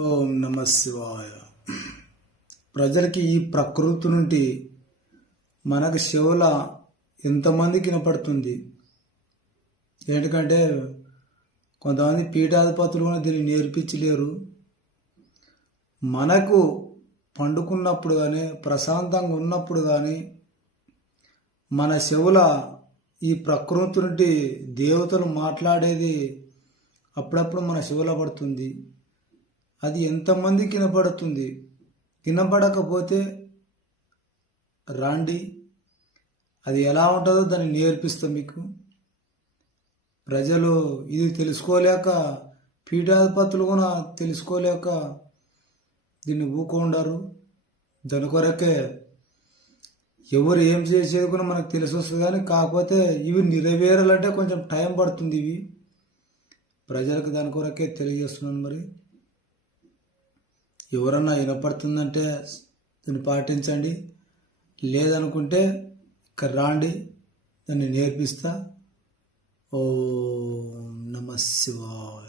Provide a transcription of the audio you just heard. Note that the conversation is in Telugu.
ఓం నమ శివాయ. ప్రజలకి ఈ ప్రకృతి నుండి మనకు శివుల ఎంతమందికి వినపడుతుంది. ఎందుకంటే కొంతమంది పీఠాధిపతులు కూడా దీన్ని నేర్పించలేరు. మనకు పండుకున్నప్పుడు కానీ ప్రశాంతంగా ఉన్నప్పుడు కానీ మన శివుల ఈ ప్రకృతి నుండి దేవతలు మాట్లాడేది అప్పుడప్పుడు మన శివుల పడుతుంది. అది ఎంతమందికి వినపడుతుంది. వినపడకపోతే రాండి, అది ఎలా ఉంటుందో దాన్ని నేర్పిస్తాం మీకు. ప్రజలు ఇది తెలుసుకోలేక, పీఠాధిపతులు కూడా తెలుసుకోలేక దీన్ని ఊకుండారు. దాని కొరకే ఎవరు ఏం చేసేది కూడా మనకు తెలిసి వస్తుంది. కానీ కాకపోతే ఇవి నెరవేరాలంటే కొంచెం టైం పడుతుంది. ఇవి ప్రజలకు దాని కొరకే తెలియజేస్తున్నాను. మరి ఎవరన్నా వినపడుతుందంటే దాన్ని పాటించండి, లేదనుకుంటే ఇక్కడ రాండి, దాన్ని నేర్పిస్తా. ఓం నమ శివాయ.